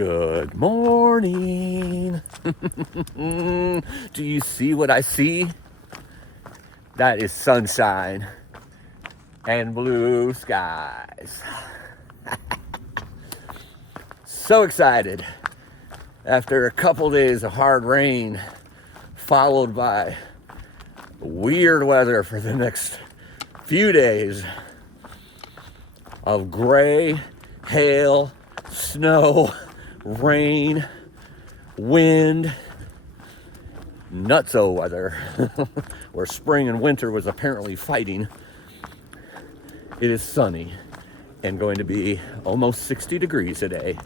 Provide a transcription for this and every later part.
Good morning. Do you see what I see? That is sunshine and blue skies. So excited. After a couple days of hard rain, followed by weird weather for the next few days of gray, hail, snow, rain, wind, nutso weather, where spring and winter was apparently fighting. It is sunny and going to be almost 60 degrees today.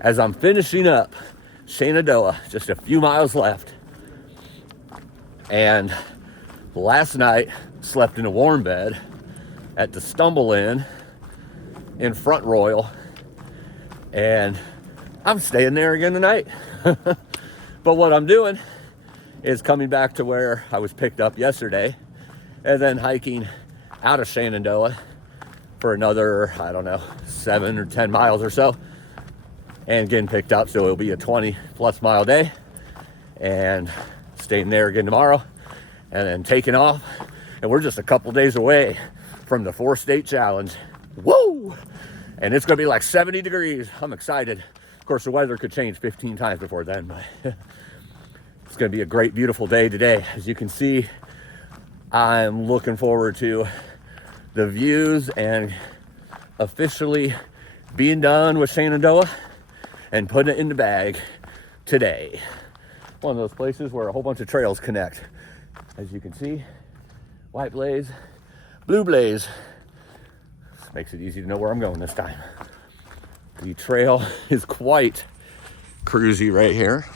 As I'm finishing up Shenandoah, just a few miles left. And last night, slept in a warm bed at the Stumble Inn in Front Royal. And I'm staying there again tonight. But what I'm doing is coming back to where I was picked up yesterday and then hiking out of Shenandoah for another, 7 or 10 miles or so and getting picked up. So it'll be a 20 plus mile day and staying there again tomorrow and then taking off. And we're just a couple days away from the 4-state challenge. Woo! And it's going to be like 70 degrees. I'm excited. Of course, the weather could change 15 times before then, but it's going to be a great, beautiful day today. As you can see, I'm looking forward to the views and officially being done with Shenandoah and putting it in the bag today. One of those places where a whole bunch of trails connect. As you can see, white blaze, blue blaze. Makes it easy to know where I'm going this time. The trail is quite cruisy right here.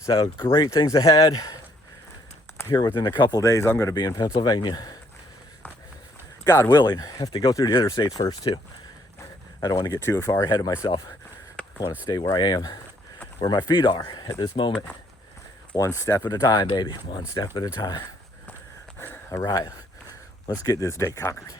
So great things ahead. Here within a couple days, I'm going to be in Pennsylvania. God willing, I have to go through the other states first too. I don't want to get too far ahead of myself. I want to stay where I am, where my feet are at this moment. One step at a time, baby. One step at a time. All right, let's get this day conquered.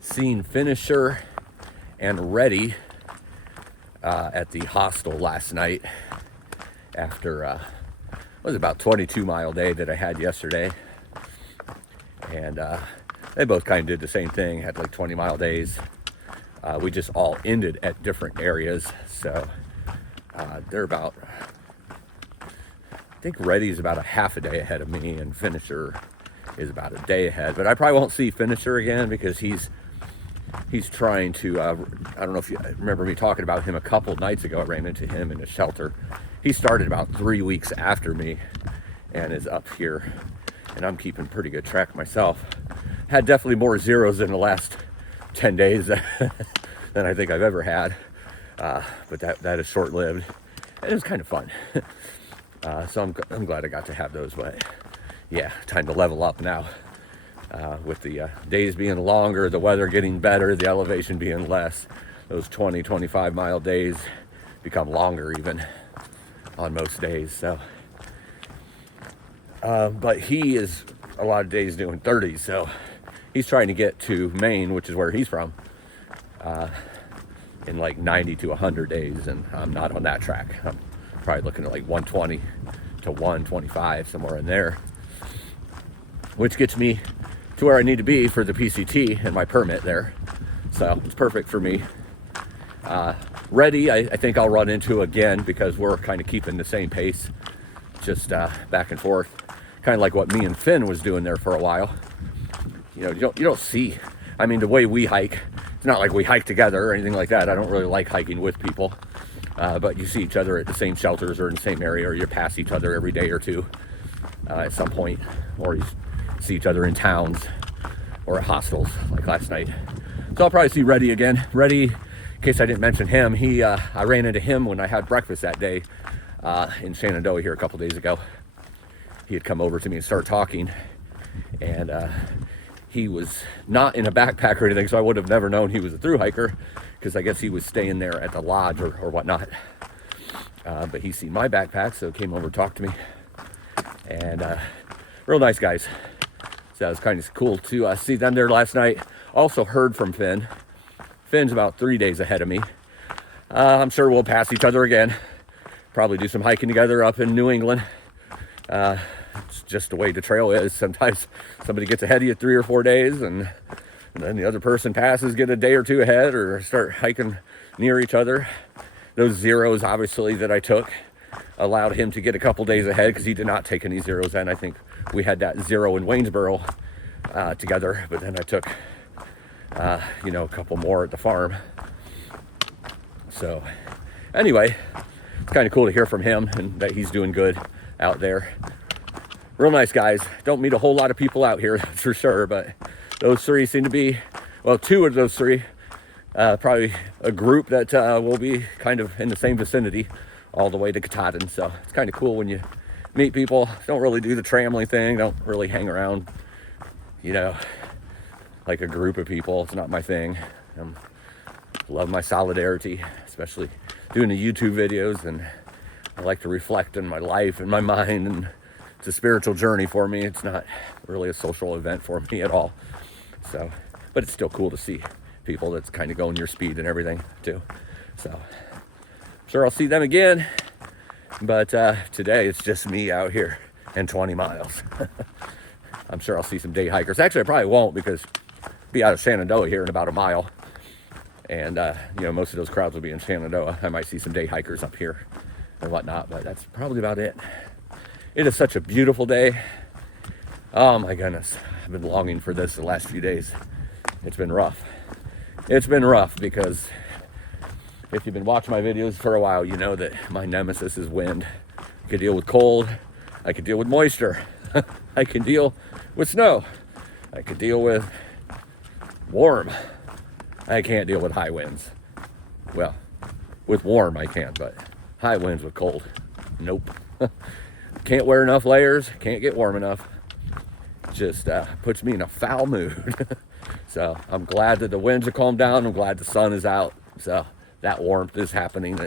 Seen Finisher and Ready at the Hostel last night after it was about 22-mile day that I had yesterday, and they both kind of did the same thing, had like 20-mile days. We just all ended at different areas, so they're about, I think Ready's about a half a day ahead of me and Finisher is about a day ahead, but I probably won't see Finisher again because he's trying to, I don't know if you remember me talking about him a couple nights ago. I ran into him in a shelter. He started about 3 weeks after me and is up here, and I'm keeping pretty good track myself. Had definitely more zeros in the last 10 days than I think I've ever had, but that is short-lived, and it was kind of fun. So I'm glad I got to have those, but yeah, time to level up now. With the days being longer, the weather getting better, the elevation being less, those 20, 25 mile days become longer even on most days. So, but he is a lot of days doing 30, so he's trying to get to Maine, which is where he's from, in like 90 to 100 days, and I'm not on that track. I'm probably looking at like 120 to 125, somewhere in there, which gets me to where I need to be for the PCT and my permit there. So it's perfect for me. Ready, I think I'll run into again because we're kind of keeping the same pace, just back and forth, kind of like what me and Finn was doing there for a while. You know, you don't see, I mean, the way we hike, it's not like we hike together or anything like that. I don't really like hiking with people, but you see each other at the same shelters or in the same area, or you pass each other every day or two at some point, or you see each other in towns or at hostels like last night. So I'll probably see Reddy again. Reddy, in case I didn't mention him, I ran into him when I had breakfast that day in Shenandoah here a couple days ago. He had come over to me and started talking, and he was not in a backpack or anything, so I would have never known he was a thru hiker, because I guess he was staying there at the lodge or whatnot. But he seen my backpack, so came over to talk to me, and real nice guys. So it was kind of cool to see them there last night. Also heard from Finn. Finn's about 3 days ahead of me. I'm sure we'll pass each other again. Probably do some hiking together up in New England. It's just the way the trail is. Sometimes somebody gets ahead of you 3 or 4 days, and then the other person passes, get a day or two ahead, or start hiking near each other. Those zeros, obviously, that I took allowed him to get a couple days ahead, because he did not take any zeros then. I think we had that zero in Waynesboro together, but then I took a couple more at the farm. So anyway, it's kind of cool to hear from him and that he's doing good out there. Real nice guys. Don't meet a whole lot of people out here, that's for sure, but those three seem to be, well, two of those three, probably a group that will be kind of in the same vicinity all the way to Katahdin. So it's kind of cool when you meet people. Don't really do the tramline thing, don't really hang around, like a group of people. It's not my thing. Love my solidarity, especially doing the YouTube videos, and I like to reflect on my life and my mind, and it's a spiritual journey for me. It's not really a social event for me at all. So, but it's still cool to see people that's kind of going your speed and everything too. So I'm sure I'll see them again, but today it's just me out here and 20 miles. I'm sure I'll see some day hikers. Actually, I probably won't, because I'll be out of Shenandoah here in about a mile. And, most of those crowds will be in Shenandoah. I might see some day hikers up here and whatnot, but that's probably about it. It is such a beautiful day. Oh my goodness. I've been longing for this the last few days. It's been rough. It's been rough because if you've been watching my videos for a while, you know that my nemesis is wind. I could deal with cold. I could deal with moisture. I can deal with snow. I could deal with warm. I can't deal with high winds. Well, with warm I can, but high winds with cold, nope. Can't wear enough layers, can't get warm enough. Just puts me in a foul mood. So I'm glad that the winds have calmed down. I'm glad the sun is out. So that warmth is happening,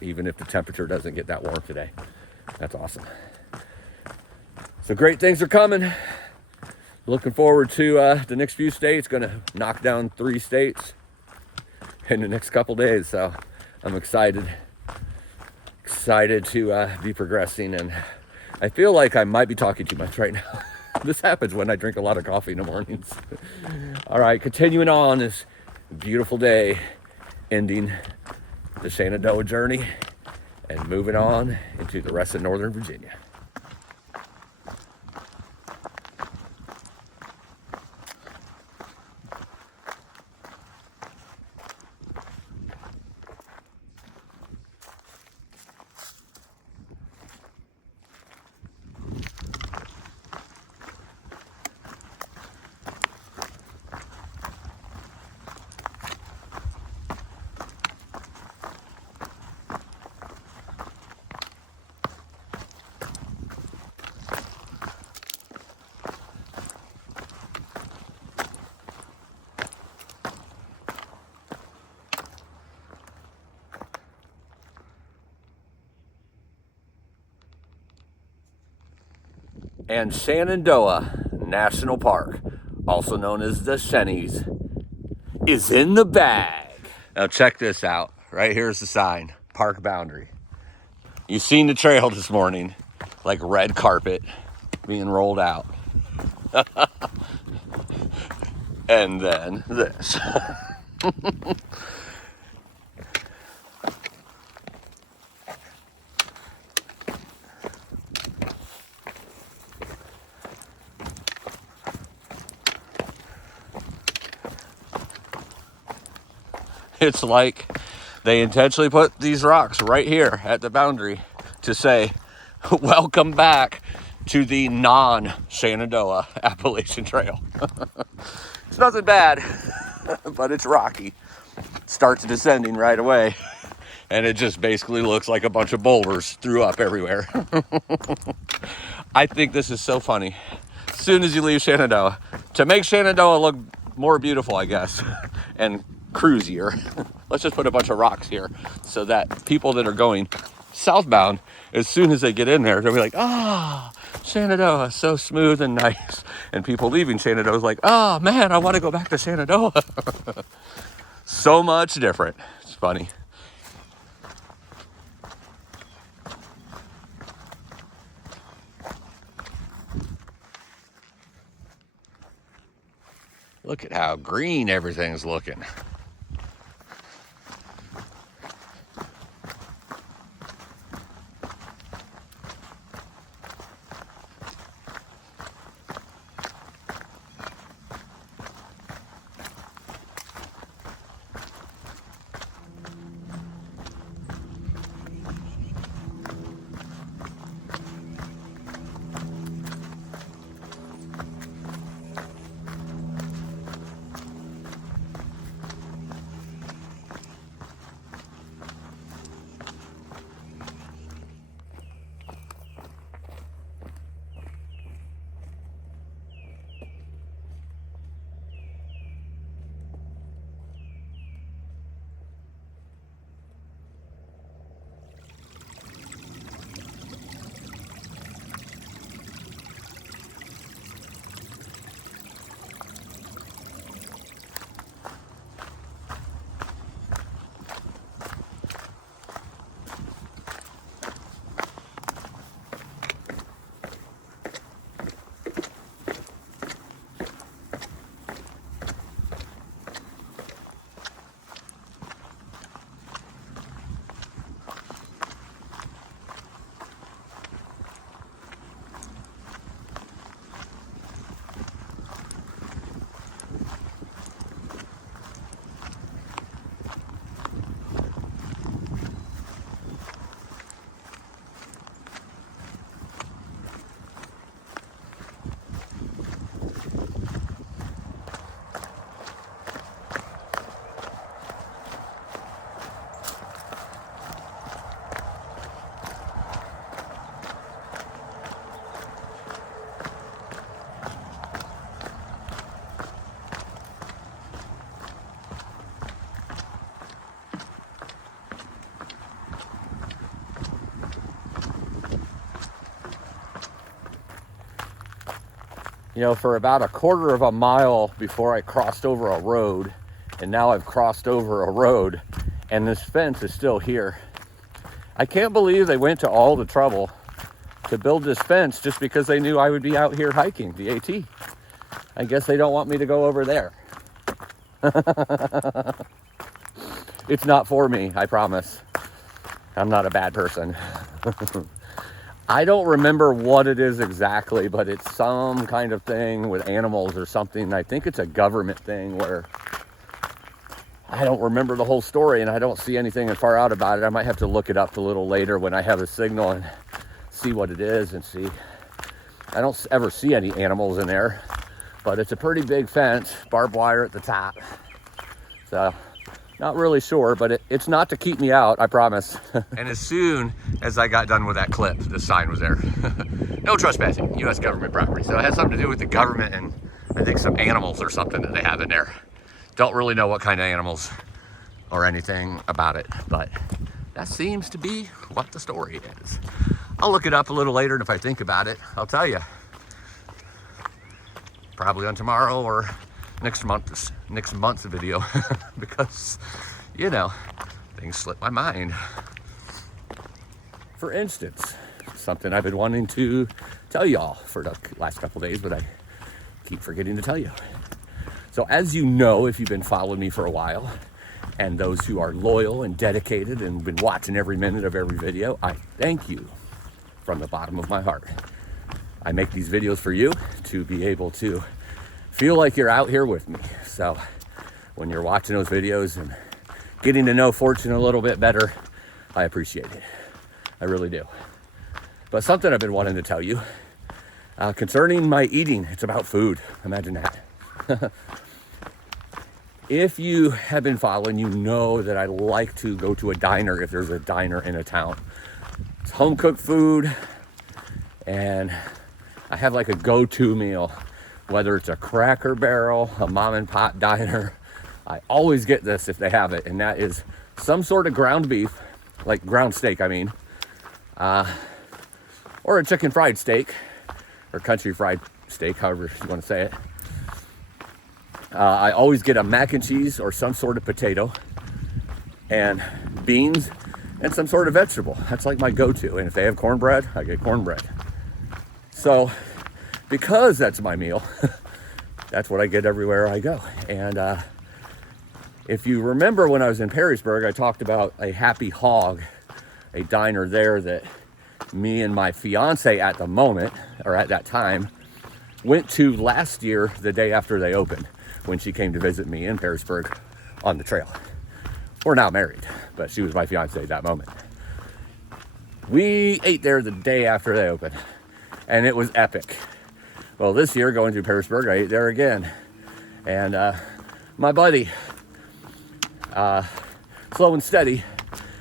even if the temperature doesn't get that warm today. That's awesome. So great things are coming. Looking forward to the next few states. Gonna knock down 3 states in the next couple days, so I'm excited to be progressing. And I feel like I might be talking too much right now. This happens when I drink a lot of coffee in the mornings. All right, continuing on this beautiful day, ending the Shenandoah journey and moving on into the rest of Northern Virginia. And Shenandoah National Park, also known as the Shennies, is in the bag. Now check this out. Right here's the sign, park boundary. You've seen the trail this morning, like red carpet being rolled out. And then this. It's like they intentionally put these rocks right here at the boundary to say, welcome back to the non-Shenandoah Appalachian Trail. It's nothing bad, but it's rocky. It starts descending right away, and it just basically looks like a bunch of boulders threw up everywhere. I think this is so funny. As soon as you leave Shenandoah, to make Shenandoah look more beautiful, I guess, and cruisier, let's just put a bunch of rocks here so that people that are going southbound, as soon as they get in there, they'll be like, ah, Shenandoah, so smooth and nice. And people leaving Shenandoah is like, oh man, I want to go back to Shenandoah. So much different. It's funny. Look at how green everything's looking. You know, for about a quarter of a mile before I crossed over a road, and now I've crossed over a road, and this fence is still here. I can't believe they went to all the trouble to build this fence just because they knew I would be out here hiking the AT. I guess they don't want me to go over there. It's not for me, I promise. I'm not a bad person. I don't remember what it is exactly, but it's some kind of thing with animals or something. I think it's a government thing where I don't remember the whole story and I don't see anything far out about it. I might have to look it up a little later when I have a signal and see what it is and see. I don't ever see any animals in there, but it's a pretty big fence, barbed wire at the top. So, not really sure, but it's not to keep me out, I promise. And as soon as I got done with that clip, the sign was there. No trespassing, U.S. government property. So it has something to do with the government and I think some animals or something that they have in there. Don't really know what kind of animals or anything about it, but that seems to be what the story is. I'll look it up a little later, and if I think about it, I'll tell you. Probably on tomorrow or next month's video because, you know, things slip my mind. For instance, something I've been wanting to tell y'all for the last couple days, but I keep forgetting to tell you. So So as you know, if you've been following me for a while, and those who are loyal and dedicated and been watching every minute of every video, I thank you from the bottom of my heart. I make these videos for you to be able to feel like you're out here with me. So when you're watching those videos and getting to know Fortune a little bit better, I appreciate it. I really do. But something I've been wanting to tell you concerning my eating, it's about food. Imagine that. If you have been following, you know that I like to go to a diner if there's a diner in a town. It's home cooked food, and I have like a go-to meal, whether it's a Cracker Barrel, a mom and pop diner. I always get this if they have it, and that is some sort of ground beef, like ground steak, I mean, or a chicken fried steak, or country fried steak, however you want to say it. I always get a mac and cheese or some sort of potato and beans and some sort of vegetable. That's like my go-to. And if they have cornbread, I get cornbread. So because that's my meal, that's what I get everywhere I go. And if you remember when I was in Perrysburg, I talked about a Happy Hog, a diner there that me and my fiance at the moment, or at that time, went to last year, the day after they opened, when she came to visit me in Perrysburg on the trail. We're now married, but she was my fiance at that moment. We ate there the day after they opened, and it was epic. Well, this year, going to Perrysburg, I ate there again. And my buddy, Slow and Steady,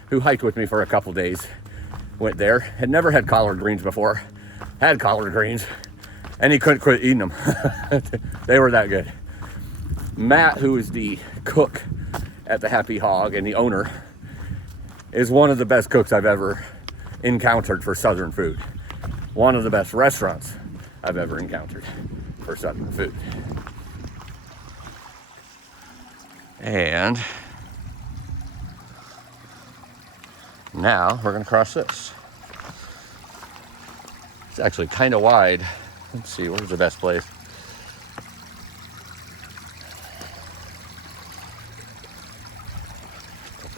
who hiked with me for a couple days, went there, had never had collard greens before, had collard greens, and he couldn't quit eating them. They were that good. Matt, who is the cook at the Happy Hog and the owner, is one of the best cooks I've ever encountered for Southern food. One of the best restaurants I've ever encountered for Southern food. And now we're gonna cross this. It's actually kind of wide. Let's see, where's the best place?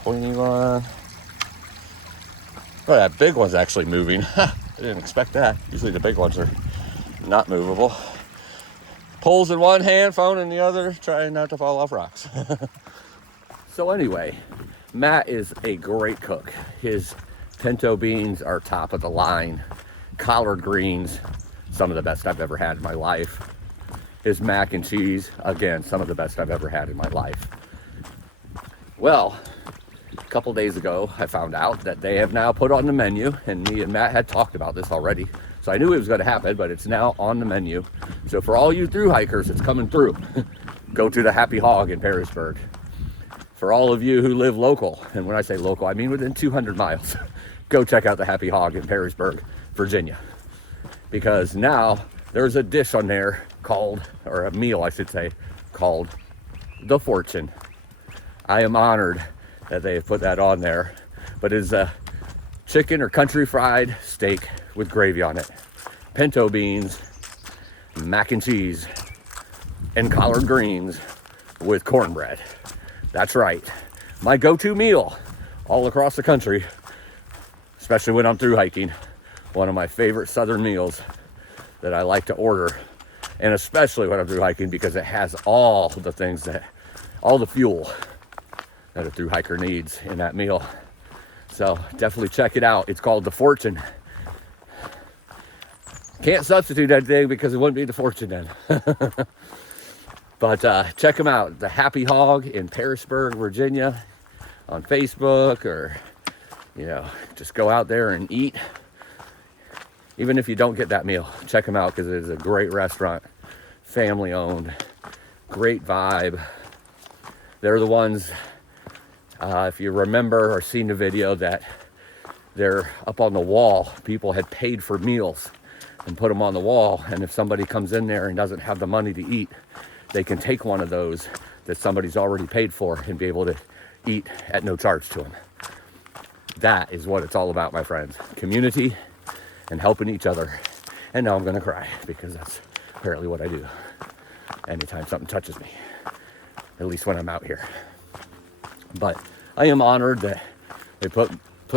Pointy one. Oh, that big one's actually moving. I didn't expect that. Usually the big ones are not movable. Poles in one hand, phone in the other, trying not to fall off rocks. So anyway, Matt is a great cook. His pinto beans are top of the line. Collard greens, some of the best I've ever had in my life. His mac and cheese, again, some of the best I've ever had in my life. Well, a couple days ago, I found out that they have now put on the menu, and me and Matt had talked about this already, so I knew it was going to happen, but it's now on the menu. So for all you Thru-Hikers, it's coming through. Go to the Happy Hog in Perrysburg. For all of you who live local, and when I say local, I mean within 200 miles, go check out the Happy Hog in Perrysburg, Virginia. Because now there's a dish on there called, or a meal I should say, called the Fortune. I am honored that they have put that on there, but it's a chicken or country fried steak with gravy on it, pinto beans, mac and cheese, and collard greens with cornbread. That's right, my go-to meal all across the country, especially when I'm through hiking. One of my favorite Southern meals that I like to order, and especially when I'm through hiking, because it has all the things that, all the fuel that a thru-hiker needs in that meal. So definitely check it out. It's called the Fortune. Can't substitute that thing because it wouldn't be the Fortune then. But check them out. The Happy Hog in Perrysburg, Virginia, on Facebook, or just go out there and eat. Even if you don't get that meal, check them out because it is a great restaurant, family owned, great vibe. They're the ones, if you remember or seen the video, that they're up on the wall. People had paid for meals and put them on the wall. And if somebody comes in there and doesn't have the money to eat, they can take one of those that somebody's already paid for and be able to eat at no charge to them. That is what it's all about, my friends. Community and helping each other. And now I'm gonna cry because that's apparently what I do anytime something touches me. at least when I'm out here. But I am honored that they put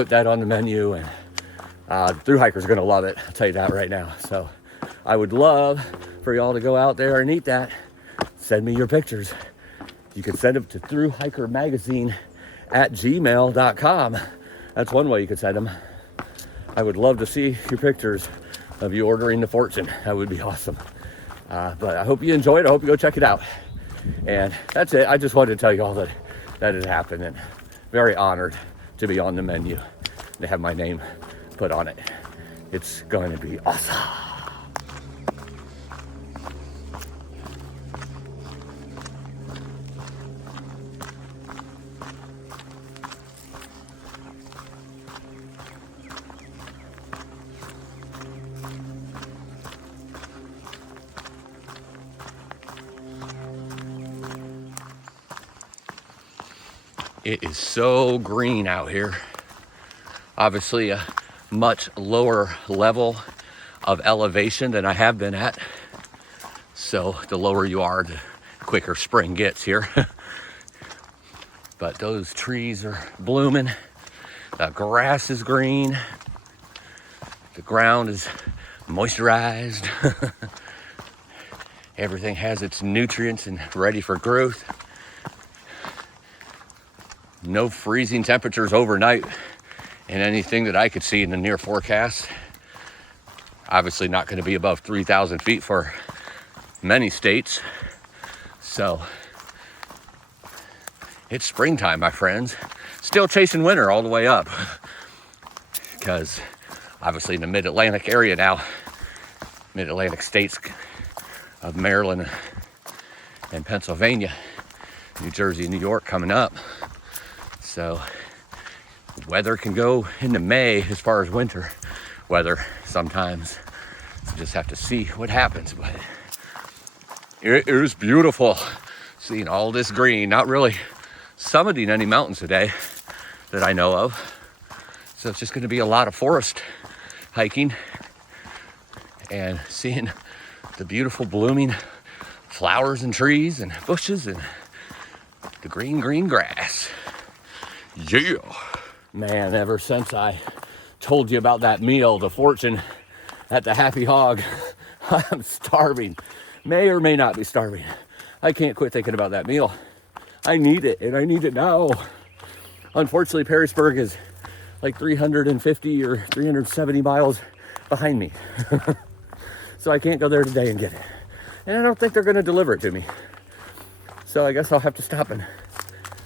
that on the menu, and the Thru-Hikers are gonna love it. I'll tell you that right now. So I would love for y'all to go out there and eat that. Send me your pictures. You can send them to thruhikermagazine@gmail.com. That's one way you could send them. I would love to see your pictures of you ordering the fortune. That would be awesome. But I hope you enjoyed. I hope you go check it out. And that's it. I just wanted to tell you all that it happened, and very honored to be on the menu, to have my name put on it. It's going to be awesome. It is so green out here. Obviously a much lower level of elevation than I have been at. So the lower you are, the quicker spring gets here. But those trees are blooming. The grass is green. The ground is moisturized. Everything has its nutrients and ready for growth. No freezing temperatures overnight in anything that I could see in the near forecast. Obviously not going to be above 3,000 feet for many states. So it's springtime, my friends. Still chasing winter all the way up, because obviously in the mid-Atlantic area now, mid-Atlantic states of Maryland and Pennsylvania, New Jersey, New York coming up. So weather can go into May as far as winter weather sometimes. So just have to see what happens. But it is beautiful seeing all this green. Not really summiting any mountains today that I know of. So it's just going to be a lot of forest hiking and seeing the beautiful blooming flowers and trees and bushes and the green grass. Yeah. Man, ever since I told you about that meal, the fortune at the Happy Hog, I'm starving. May or may not be starving. I can't quit thinking about that meal. I need it, and I need it now. Unfortunately, Perrysburg is like 350 or 370 miles behind me. So I can't go there today and get it. And I don't think they're going to deliver it to me. So I guess I'll have to stop and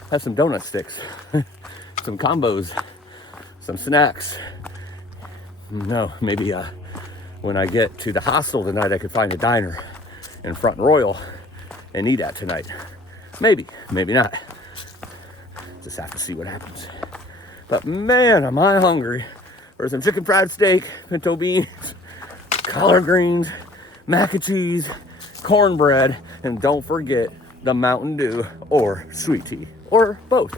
have some donut sticks. Some combos, some snacks. No, maybe when I get to the hostel tonight, I could find a diner in Front Royal and eat at tonight. Maybe, maybe not. Just have to see what happens. But man, am I hungry for some chicken fried steak, pinto beans, collard greens, mac and cheese, cornbread, and don't forget the Mountain Dew or sweet tea, or both.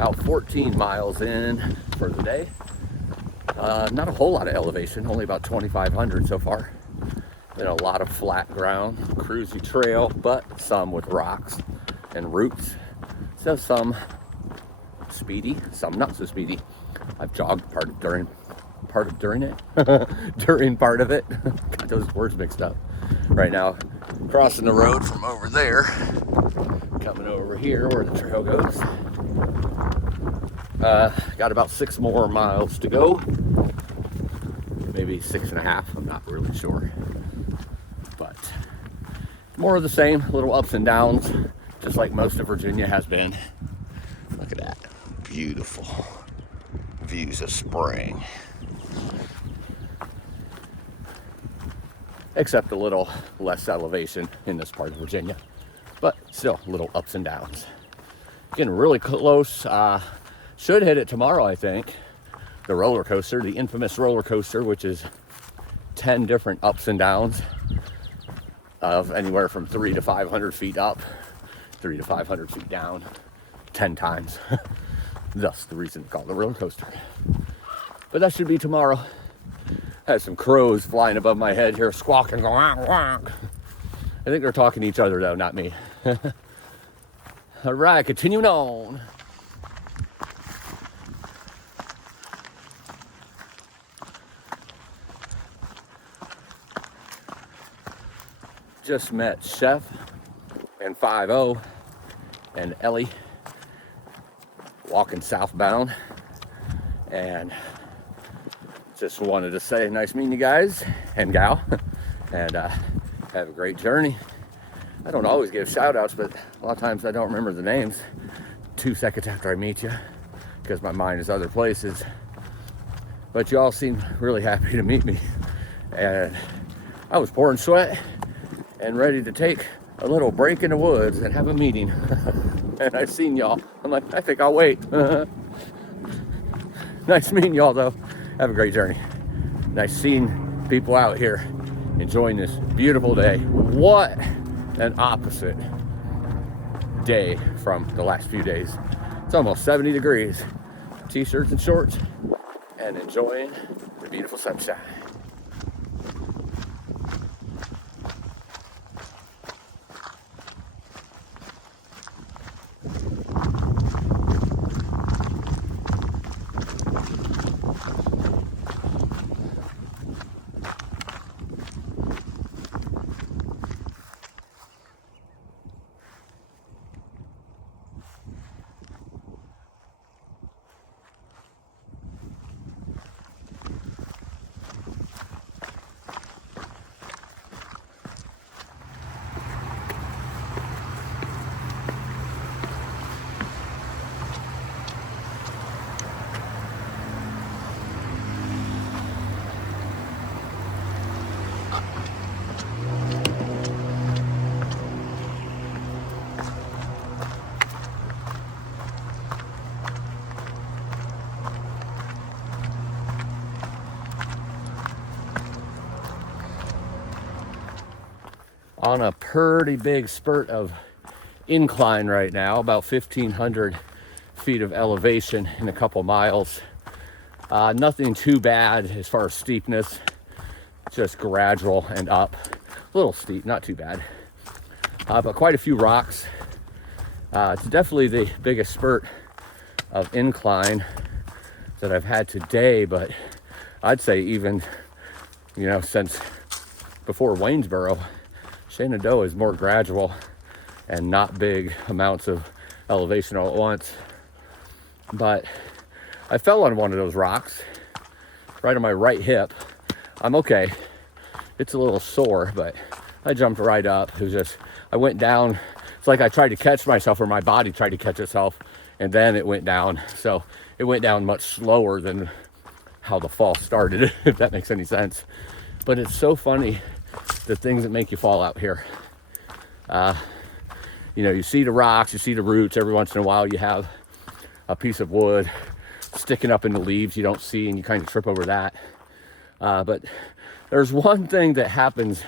about 14 miles in for the day. Not a whole lot of elevation, only about 2,500 so far. Been a lot of flat ground, cruisy trail, but some with rocks and roots. So some speedy, some not so speedy. I've jogged during part of it. Got those words mixed up. Right now, crossing the road from over there, coming over here where the trail goes. Got about 6 more miles to go. Maybe 6.5, I'm not really sure. But more of the same, little ups and downs, just like most of Virginia has been. Look at that, beautiful views of spring. Except a little less elevation in this part of Virginia, but still little ups and downs. Getting really close. Should hit it tomorrow, I think. The roller coaster, the infamous roller coaster, which is 10 different ups and downs of anywhere from 300 to 500 feet up, 300 to 500 feet down, 10 times. Thus the reason it's called the roller coaster. But that should be tomorrow. Has some crows flying above my head here, squawking, going, wonk, wonk. I think they're talking to each other though, not me. All right, continuing on. Just met Chef and 50 and Ellie walking southbound, and just wanted to say nice meeting you guys and gal, and have a great journey. I don't always give shout outs, but a lot of times I don't remember the names 2 seconds after I meet you because my mind is other places. But you all seem really happy to meet me, and I was pouring sweat and ready to take a little break in the woods and have a meeting. And I seen y'all. I'm like, I think I'll wait. Nice meeting y'all though. Have a great journey. Nice seeing people out here enjoying this beautiful day. What an opposite day from the last few days. It's almost 70 degrees. T-shirts and shorts and enjoying the beautiful sunshine. On a pretty big spurt of incline right now, about 1,500 feet of elevation in a couple miles. Nothing too bad as far as steepness, just gradual and up. A little steep, not too bad, but quite a few rocks. It's definitely the biggest spurt of incline that I've had today, but I'd say even, since before Waynesboro, Shenandoah is more gradual and not big amounts of elevation all at once. But I fell on one of those rocks right on my right hip. I'm okay. It's a little sore, but I jumped right up. It was just, I went down. It's like I tried to catch myself, or my body tried to catch itself, and then it went down. So it went down much slower than how the fall started, if that makes any sense. But it's so funny, the things that make you fall out here. You see the rocks, you see the roots. Every once in a while you have a piece of wood sticking up in the leaves you don't see, and you kind of trip over that. But there's one thing that happens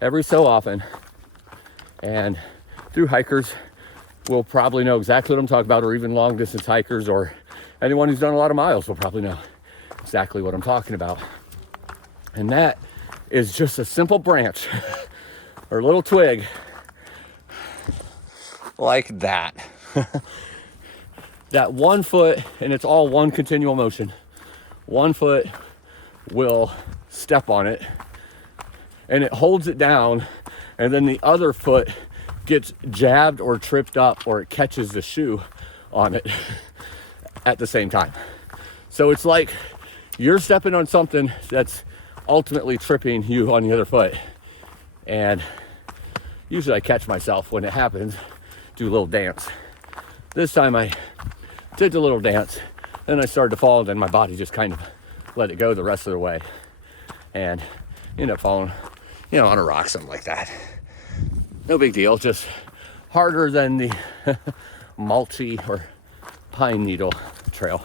every so often, and through hikers will probably know exactly what I'm talking about, or even long distance hikers or anyone who's done a lot of miles will probably know exactly what I'm talking about. And that is just a simple branch or a little twig like that. That 1 foot, and it's all one continual motion. 1 foot will step on it and it holds it down, and then the other foot gets jabbed or tripped up, or it catches the shoe on it at the same time. So it's like you're stepping on something that's ultimately tripping you on the other foot. And usually I catch myself when it happens, do a little dance. This time I did the little dance, then I started to fall, and then my body just kind of let it go the rest of the way, and ended up falling, on a rock, something like that. No big deal, just harder than the mulchy or pine needle trail.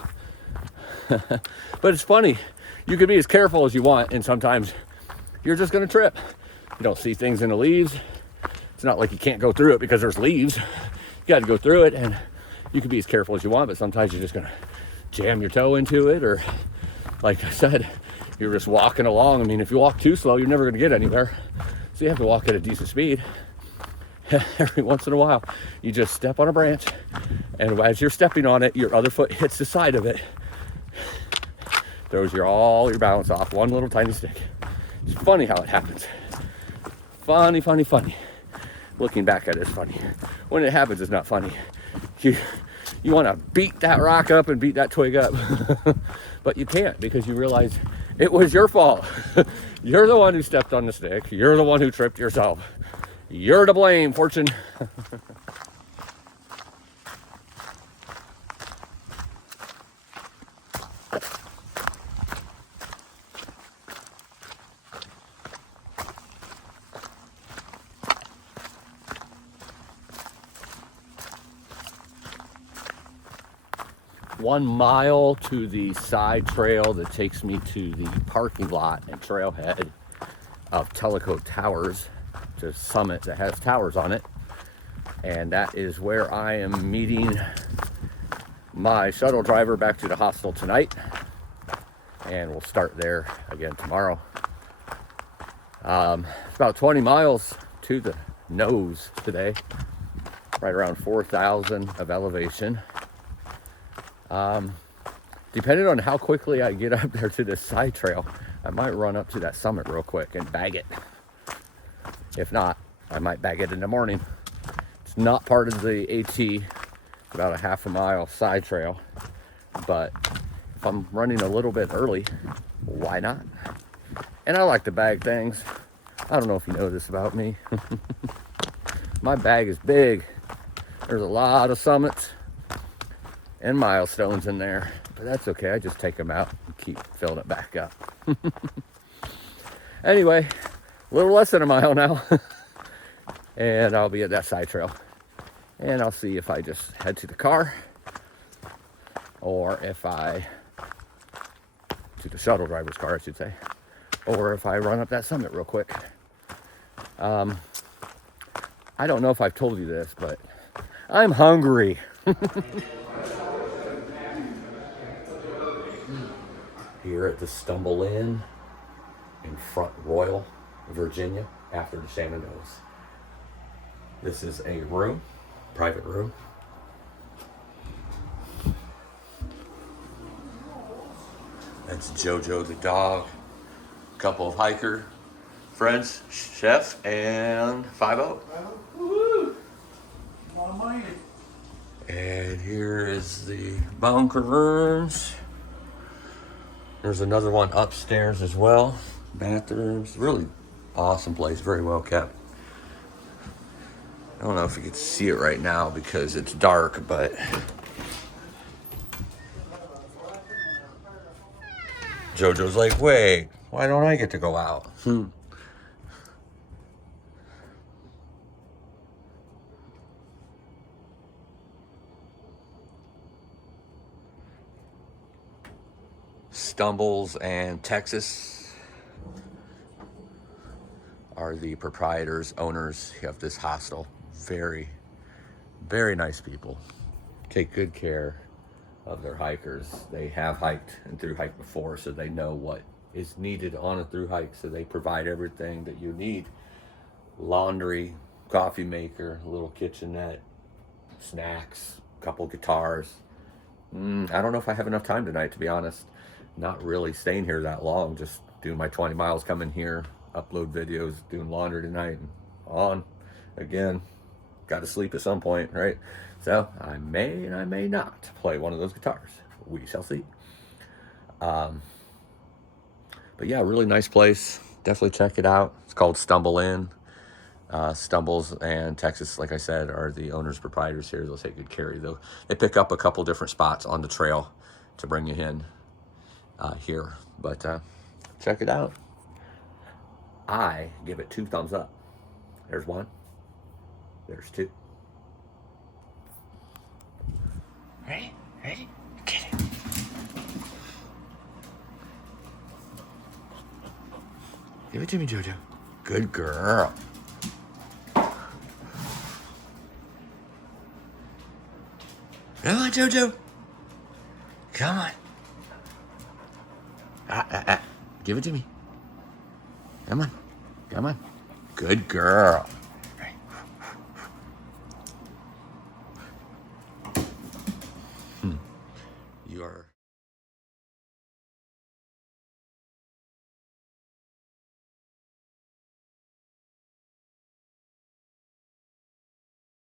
But it's funny, you can be as careful as you want, and sometimes you're just gonna trip. You don't see things in the leaves. It's not like you can't go through it because there's leaves. You gotta go through it, and you can be as careful as you want, but sometimes you're just gonna jam your toe into it, or like I said, you're just walking along. I mean, if you walk too slow, you're never gonna get anywhere. So you have to walk at a decent speed. Every once in a while, you just step on a branch, and as you're stepping on it, your other foot hits the side of it, throws all your balance off. One little tiny stick. It's funny how it happens. Funny. Looking back at it, it's funny. When it happens, it's not funny. You want to beat that rock up and beat that twig up, but you can't, because you realize it was your fault. You're the one who stepped on the stick. You're the one who tripped yourself. You're to blame, Fortune. 1 mile to the side trail that takes me to the parking lot and trailhead of Tellico Towers, to a summit that has towers on it. And that is where I am meeting my shuttle driver back to the hostel tonight. And we'll start there again tomorrow. It's about 20 miles to the nose today, right around 4,000 of elevation. Depending on how quickly I get up there to this side trail, I might run up to that summit real quick and bag it. If not, I might bag it in the morning. It's not part of the AT, about a half a mile side trail, but if I'm running a little bit early, why not? And I like to bag things. I don't know if you know this about me. My bag is big. There's a lot of summits and milestones in there, but that's okay. I just take them out and keep filling it back up. Anyway, a little less than a mile now, and I'll be at that side trail, and I'll see if I just head to the car, or if I, to the shuttle driver's car, I should say, or if I run up that summit real quick. I don't know if I've told you this, but I'm hungry. Here at the Stumble Inn in Front Royal, Virginia, after the Shenandoahs. This is a room, private room. That's Jojo the dog, a couple of hiker friends, Chef and 5-0. Woohoo! A lot of money. And here is the bunker rooms. There's another one upstairs as well. Bathrooms, really awesome place, very well kept. I don't know if you can see it right now because it's dark, but Jojo's like, wait, why don't I get to go out? Stumbles and Texas are the proprietors, owners of this hostel. Very, Very nice people. Take good care of their hikers. They have hiked and thru-hiked before, so they know what is needed on a thru-hike. So they provide everything that you need. Laundry, coffee maker, a little kitchenette, snacks, a couple guitars. I don't know if I have enough time tonight, to be honest. Not really staying here that long, just doing my 20 miles, coming here, upload videos, doing laundry tonight, and on again. Got to sleep at some point, right? So I may and I may not play one of those guitars. We shall see. But yeah, really nice place. Definitely check it out. It's called Stumble Inn. Stumbles and Texas, like I said, are the owners, proprietors here. They'll take good care of you. They pick up a couple different spots on the trail to bring you in here. But check it out. I give it 2 thumbs up. There's 1. There's 2. Ready? Ready? Get it. Give it to me, Jojo. Good girl. Come on, Jojo. Come on. Give it to me. Come on. Come on. Good girl.